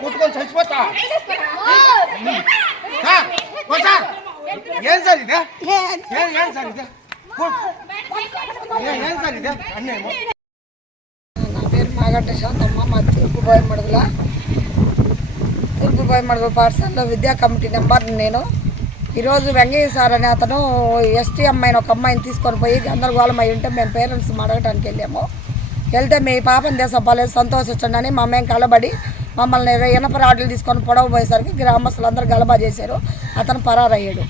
కుట్టుకొని చచ్చిపోతా ఏం సార్ ఇదే ఏం సార్ ఇదే ఏం సార్ ఇదే అన్నేమో. నా పేరు మాగంట శాంతమ్మ. మా తూర్పు బోయమడుగుల పాఠశాలలో విద్యా కమిటీ నెంబర్. నేను ఈరోజు వెంగయ్య సార్ అనే అతను ఎస్టీ అమ్మాయిని ఒక అమ్మాయిని తీసుకొని పోయి గందరగోళం అయి ఉంటే మేము పేరెంట్స్ అడగటానికి వెళ్ళాము. వెళ్తే మీ పాపం దేశపాలేదు సంతోషించండి అని మా మేము కలబడి మమ్మల్ని ఇనప రాడ్లు తీసుకొని పొడవ పోయేసరికి గ్రామస్తులందరూ గలబా చేశారు. అతను పరారయ్యాడు.